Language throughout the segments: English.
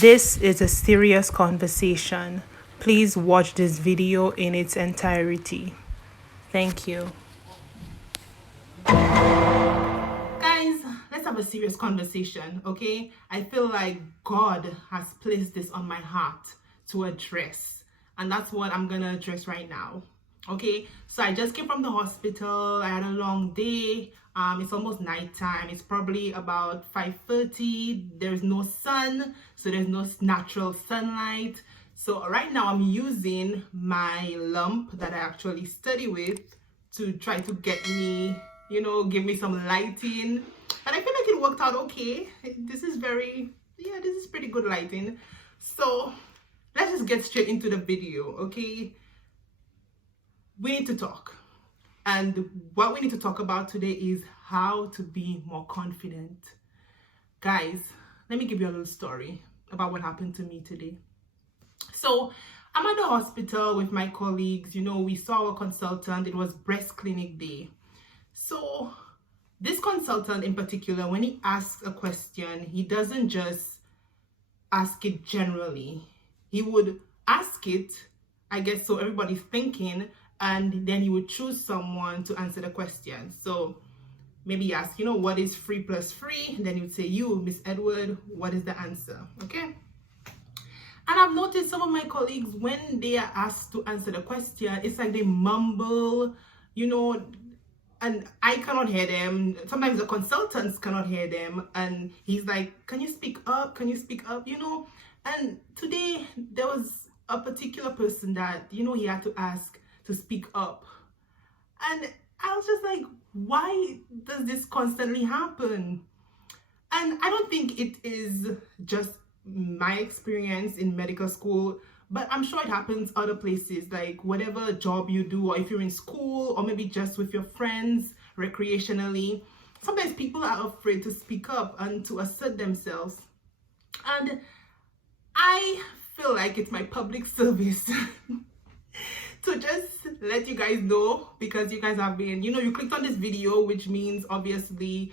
This is a serious conversation. Please watch this video in its entirety. Thank you. Guys, let's have a serious conversation, okay? I feel like God has placed this on my heart to address, and that's what I'm gonna address right now. Okay, so I just came from the hospital. I had a long day. It's almost nighttime. It's probably about 5:30. There's no sun, so there's no natural sunlight. So right now I'm using my lamp that I actually study with to try to get me, give me some lighting. And I feel like it worked out okay. This is pretty good lighting. So let's just get straight into the video, okay? We need to talk. And what we need to talk about today is how to be more confident. Guys, let me give you a little story about what happened to me today. So I'm at the hospital with my colleagues. We saw a consultant. It was breast clinic day. So this consultant in particular, when he asks a question, he doesn't just ask it generally. He would ask it, I guess, so everybody's thinking, and then he would choose someone to answer the question. So maybe ask, what is 3 plus 3? And then he would say, you, Miss Edward, what is the answer? Okay. And I've noticed some of my colleagues, when they are asked to answer the question, it's like they mumble, and I cannot hear them. Sometimes the consultants cannot hear them. And he's like, can you speak up? Can you speak up? And today there was a particular person that, he had to ask to speak up. And I was just like, why does this constantly happen? And I don't think it is just my experience in medical school, but I'm sure it happens other places, like whatever job you do, or if you're in school, or maybe just with your friends recreationally. Sometimes people are afraid to speak up and to assert themselves. And I feel like it's my public service to just let you guys know, because you guys have been, you clicked on this video, which means obviously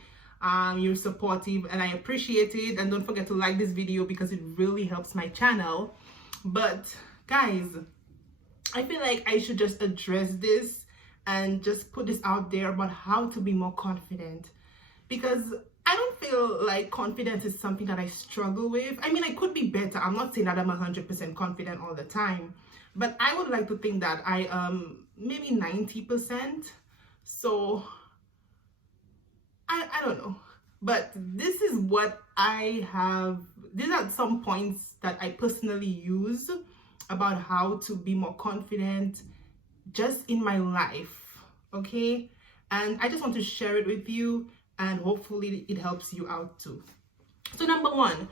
you're supportive, and I appreciate it. And don't forget to like this video because it really helps my channel. But guys, I feel like I should just address this and just put this out there about how to be more confident, because I don't feel like confidence is something that I struggle with. I mean, I could be better. I'm not saying that I'm 100% confident all the time, but I would like to think that I am maybe 90%. So I don't know. But this is what I have. These are some points that I personally use about how to be more confident just in my life, okay? And I just want to share it with you, and hopefully it helps you out too. So number one,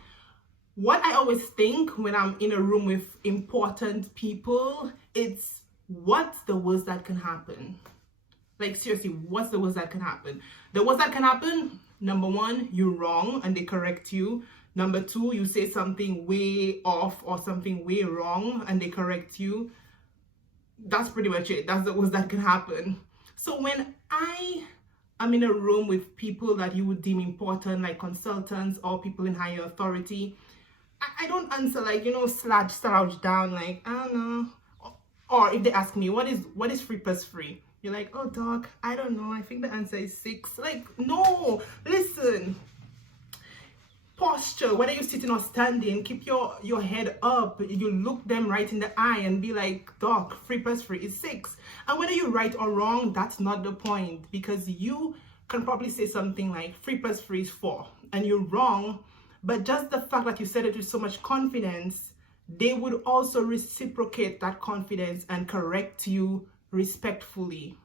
what I always think when I'm in a room with important people, it's what's the worst that can happen? Like seriously, what's the worst that can happen? The worst that can happen, number one, you're wrong and they correct you. Number two, you say something way off or something way wrong and they correct you. That's pretty much it. That's the worst that can happen. So when I am in a room with people that you would deem important, like consultants or people in higher authority, I don't answer like, slouch down like, I don't know. Or if they ask me, what is 3 plus 3? You're like, oh, doc, I don't know. I think the answer is 6. Like, no, listen. Posture, whether you're sitting or standing, keep your head up. You look them right in the eye and be like, doc, 3 plus 3 is 6. And whether you're right or wrong, that's not the point, because you can probably say something like 3 plus 3 is 4 and you're wrong. But just the fact that you said it with so much confidence, they would also reciprocate that confidence and correct you respectfully,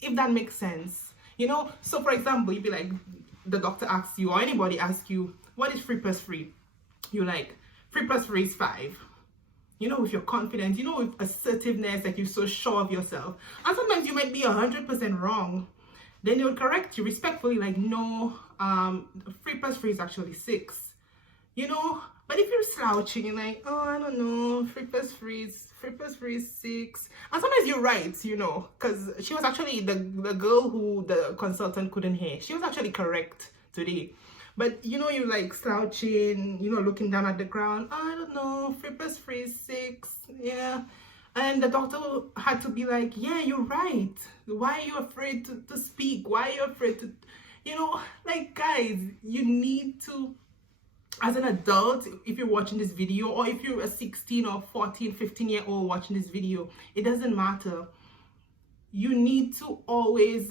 if that makes sense. So for example, you'd be like, the doctor asks you, or anybody asks you, what is 3 plus 3? You're like, 3 plus 3 is 5. With your confidence, with assertiveness, like you're so sure of yourself. And sometimes you might be 100% wrong. Then they will correct you respectfully, like, no, 3 plus 3 is actually 6. But if you're slouching, you're like, oh, I don't know, 3 plus 3 is 6. And sometimes you're right, because she was actually the girl who the consultant couldn't hear. She was actually correct today. But you know, you like slouching, you know, looking down at the ground. I don't know, 3 + 3 is 6. Yeah. And the doctor had to be like, yeah, you're right. Why are you afraid to speak? Why are you afraid to, you know, like, guys, you need to, as an adult, if you're watching this video, or if you're a 16 or 14, 15-year-old watching this video, it doesn't matter. You need to always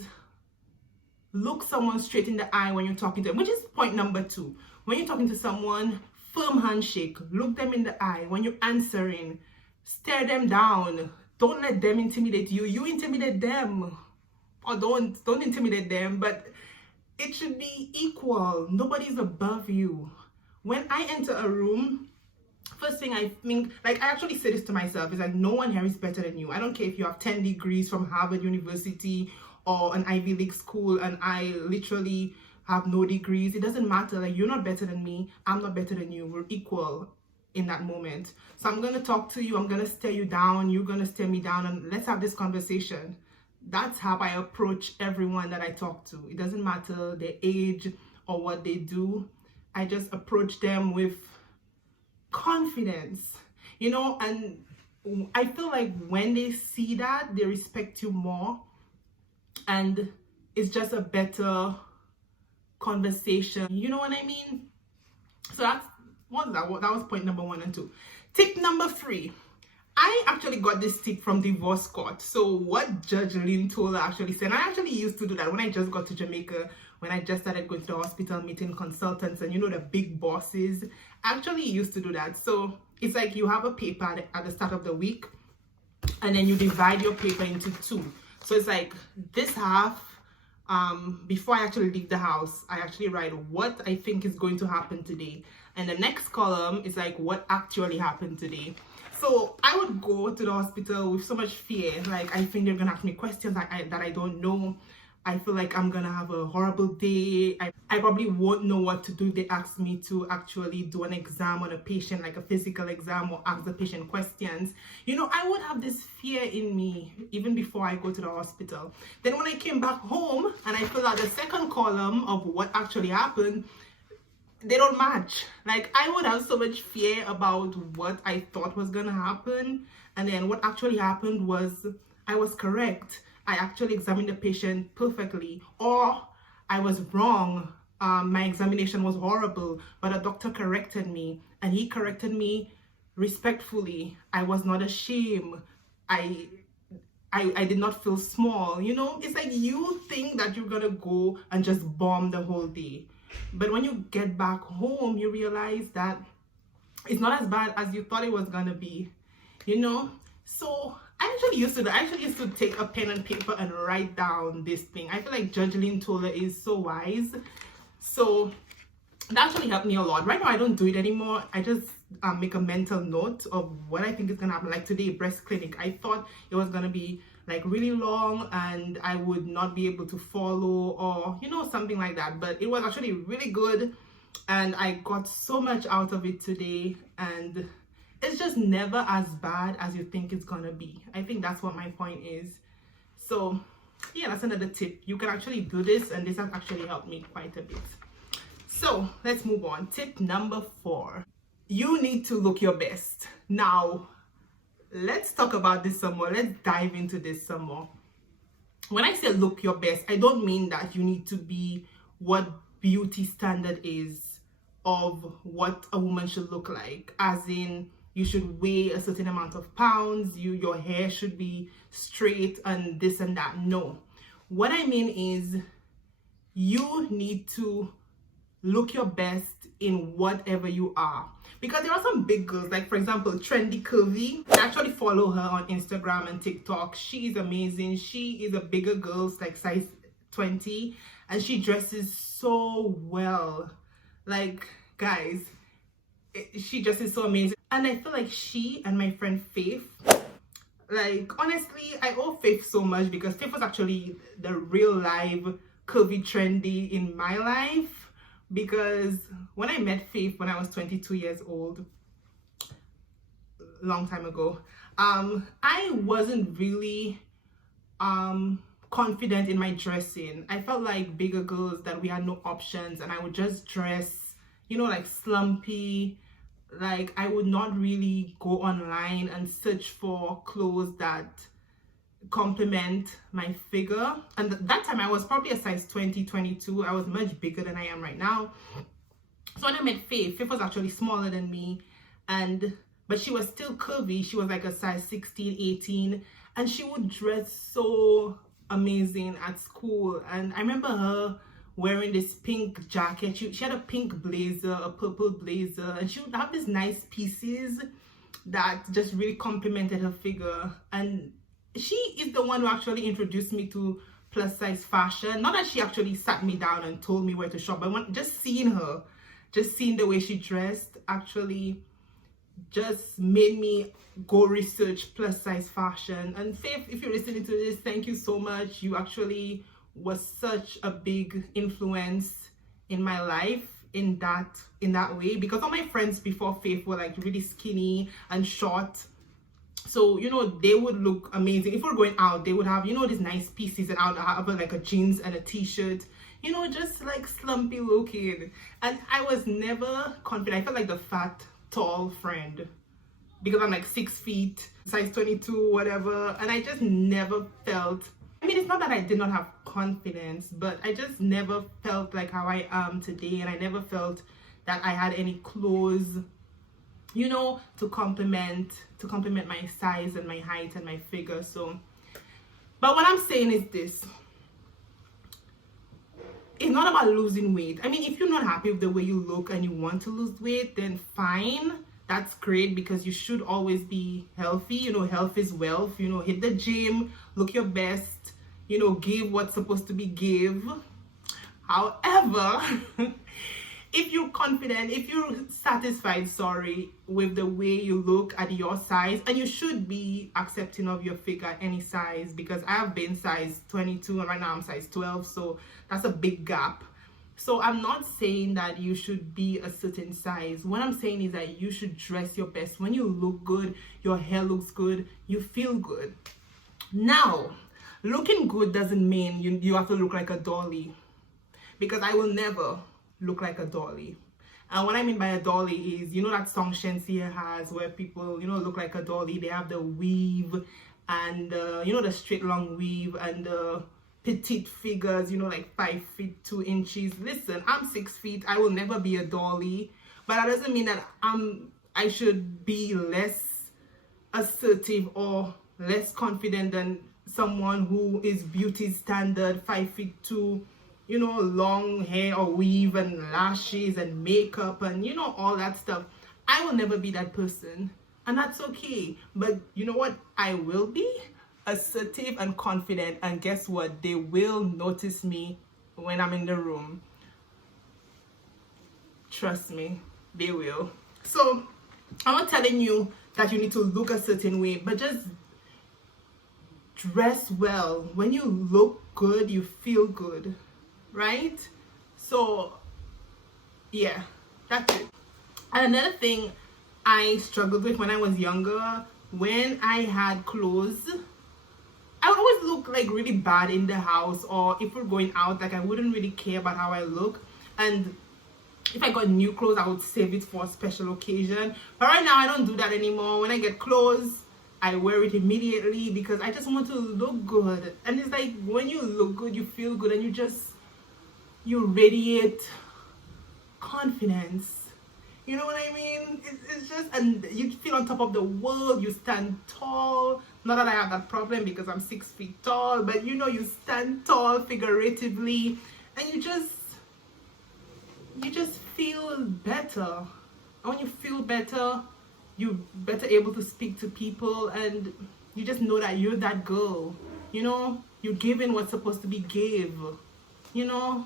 look someone straight in the eye when you're talking to them, which is point number 2. When you're talking to someone, firm handshake, look them in the eye. When you're answering, stare them down. Don't let them intimidate you. You intimidate them, or don't intimidate them, but it should be equal. Nobody's above you. When I enter a room, first thing I think, like, I actually say this to myself, is like, no one here is better than you. I don't care if you have 10 degrees from Harvard University or an Ivy League school and I literally have no degrees. It doesn't matter. Like, you're not better than me. I'm not better than you. We're equal in that moment. So I'm going to talk to you. I'm going to stare you down. You're going to stare me down, and let's have this conversation. That's how I approach everyone that I talk to. It doesn't matter their age or what they do. I just approach them with confidence, you know, and I feel like when they see that, they respect you more, and it's just a better conversation. You know what I mean? So that was point number 1 and 2. Tip number 3. I actually got this tip from divorce court. So what Judge Lynn Tola actually said, I actually used to do that when I just got to Jamaica, when I just started going to the hospital, meeting consultants and, you know, the big bosses. I actually used to do that. So it's like you have a paper at the start of the week, and then you divide your paper into 2. So it's like this half, before I actually leave the house, I actually write what I think is going to happen today. And the next column is like what actually happened today. So I would go to the hospital with so much fear. Like, I think they're going to ask me questions that I don't know. I feel like I'm going to have a horrible day. I probably won't know what to do. They ask me to actually do an exam on a patient, like a physical exam, or ask the patient questions. You know, I would have this fear in me even before I go to the hospital. Then when I came back home and I filled out the second column of what actually happened, they don't match. Like, I would have so much fear about what I thought was gonna happen, and then what actually happened was I was correct. I actually examined the patient perfectly, or I was wrong. My examination was horrible, but a doctor corrected me, and he corrected me respectfully. I was not ashamed. I did not feel small. You know, it's like you think that you're gonna go and just bomb the whole day. But when you get back home, you realize that it's not as bad as you thought it was gonna be, you know? So I actually used to take a pen and paper and write down this thing. I feel like Judge Lynn Tola is so wise. So that actually helped me a lot. Right now, I don't do it anymore. I just make a mental note of what I think is gonna happen. Like today, breast clinic, I thought it was gonna be like really long and I would not be able to follow, or, you know, something like that. But it was actually really good, and I got so much out of it today, and it's just never as bad as you think it's gonna be. I think that's what my point is. So yeah, that's another tip. You can actually do this, and this has actually helped me quite a bit. So let's move on. Tip number 4. You need to look your best. Now, let's talk about this some more. Let's dive into this some more. When I say look your best, I don't mean that you need to be what beauty standard is of what a woman should look like, as in you should weigh a certain amount of pounds, your hair should be straight and this and that. No. What I mean is you need to look your best in whatever you are, because there are some big girls, like for example Trendy Curvy. I actually follow her on Instagram and TikTok. She is amazing. She is a bigger girl, like size 20, and she dresses so well. Like, guys, she dresses so amazing. And I feel like she and my friend Faith, like, honestly, I owe Faith so much, because Faith was actually the real live curvy trendy in my life. Because when I met Faith when I was 22 years old, long time ago, I wasn't really confident in my dressing. I felt like bigger girls that we had no options and I would just dress, you know, like slumpy. Like I would not really go online and search for clothes that complement my figure. And that time I was probably a size 20, 22. I was much bigger than I am right now. So when I met Faith was actually smaller than me, but she was still curvy. She was like a size 16, 18, and she would dress so amazing at school. And I remember her wearing this pink jacket. She had a pink blazer, a purple blazer, and she would have these nice pieces that just really complemented her figure. And she is the one who actually introduced me to plus size fashion. Not that she actually sat me down and told me where to shop, but just seeing her, just seeing the way she dressed actually just made me go research plus size fashion. And Faith, if you're listening to this, thank you so much. You actually was such a big influence in my life in that way, because all my friends before Faith were like really skinny and short. So, you know, they would look amazing. If we're going out, they would have, you know, these nice pieces, and I would have like a jeans and a t-shirt, you know, just like slumpy looking. And I was never confident. I felt like the fat, tall friend because I'm like 6 feet, size 22, whatever. And I just never felt, I mean, it's not that I did not have confidence, but I just never felt like how I am today. And I never felt that I had any clothes, you know, to complement my size and my height and my figure. So, but what I'm saying is this: it's not about losing weight. I mean, if you're not happy with the way you look and you want to lose weight, then fine, that's great, because you should always be healthy. You know, health is wealth. You know, hit the gym, look your best, you know, give what's supposed to be give. However, if you're confident, if you're satisfied, with the way you look at your size, and you should be accepting of your figure any size, because I have been size 22 and right now I'm size 12, so that's a big gap. So I'm not saying that you should be a certain size. What I'm saying is that you should dress your best. When you look good, your hair looks good, you feel good. Now, looking good doesn't mean you have to look like a dolly, because I will never look like a dolly. And what I mean by a dolly is, you know, that song Shensia has where people, you know, look like a dolly. They have the weave and you know, the straight long weave and the petite figures, you know, like 5 feet 2 inches. Listen, I'm 6 feet. I will never be a dolly, but that doesn't mean that I should be less assertive or less confident than someone who is beauty standard 5 feet 2, you know, long hair or weave and lashes and makeup and, you know, all that stuff. I will never be that person, and that's okay. But you know what? I will be assertive and confident, and guess what? They will notice me when I'm in the room. Trust me, they will. So I'm not telling you that you need to look a certain way, but just dress well. When you look good, you feel good, right? So yeah, that's it. And another thing I struggled with when I was younger, when I had clothes, I would always look like really bad in the house, or if we're going out, like I wouldn't really care about how I look. And if I got new clothes, I would save it for a special occasion. But right now I don't do that anymore. When I get clothes, I wear it immediately because I just want to look good. And it's like when you look good, you feel good, and you radiate confidence. You know what I mean? It's just, and you feel on top of the world. You stand tall. Not that I have that problem because I'm 6 feet tall, but you know, you stand tall figuratively, and you just feel better. And when you feel better, you're better able to speak to people, and you just know that you're that girl. You know, you're giving what's supposed to be gave. You know.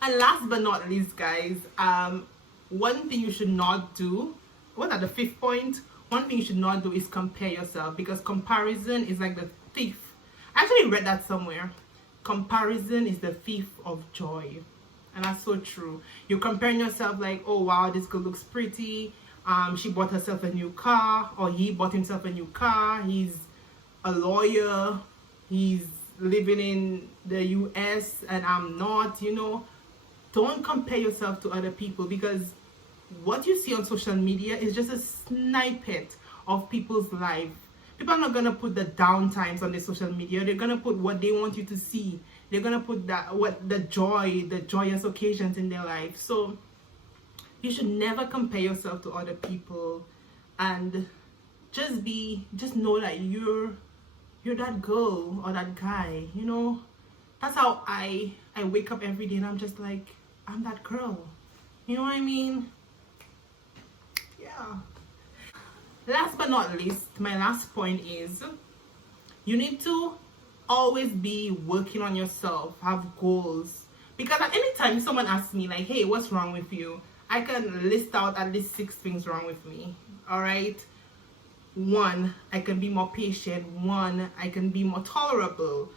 And last but not least, guys, one thing you should not do, what are the 5th point? One thing you should not do is compare yourself, because comparison is like the thief. I actually read that somewhere. Comparison is the thief of joy. And that's so true. You're comparing yourself like, oh wow, this girl looks pretty. She bought herself a new car, or he bought himself a new car. He's a lawyer, he's living in the US and I'm not, you know. Don't compare yourself to other people, because what you see on social media is just a snippet of people's life. People are not gonna put the down times on their social media. They're gonna put what they want you to see. They're gonna put the joyous occasions in their life. So you should never compare yourself to other people, and just know that you're that girl or that guy, you know. That's how I wake up every day, and I'm just like, I'm that girl. You know what I mean? Yeah. Last but not least, my last point is you need to always be working on yourself, have goals. Because at any time someone asks me like, hey, what's wrong with you? I can list out at least 6 things wrong with me. All right. 1, I can be more patient. 1, I can be more tolerable.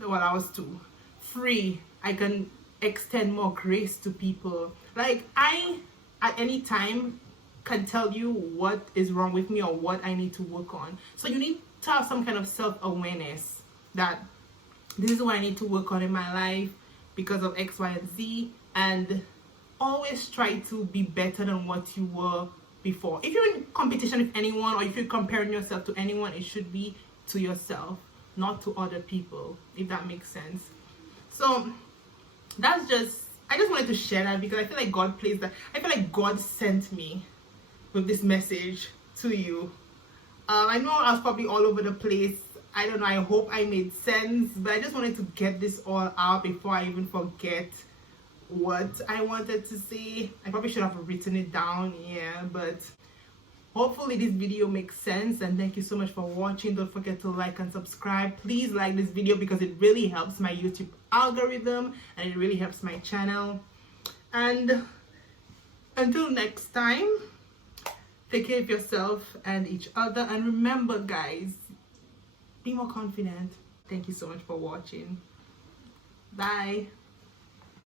Well, I was 2. 3, I can extend more grace to people. Like, I at any time can tell you what is wrong with me or what I need to work on. So you need to have some kind of self-awareness that this is what I need to work on in my life because of X, Y, and Z, and always try to be better than what you were before. If you're in competition with anyone, or if you're comparing yourself to anyone, it should be to yourself, not to other people, if that makes sense. So that's I just wanted to share that, because I feel like God placed that. I feel like God sent me with this message to you. I know I was probably all over the place. I don't know, I hope I made sense, but I just wanted to get this all out before I even forget what I wanted to say. I probably should have written it down, yeah, but hopefully this video makes sense, and thank you so much for watching. Don't forget to like and subscribe. Please like this video, because it really helps my YouTube algorithm and it really helps my channel. And until next time, take care of yourself and each other, and remember guys, be more confident. Thank you so much for watching. Bye.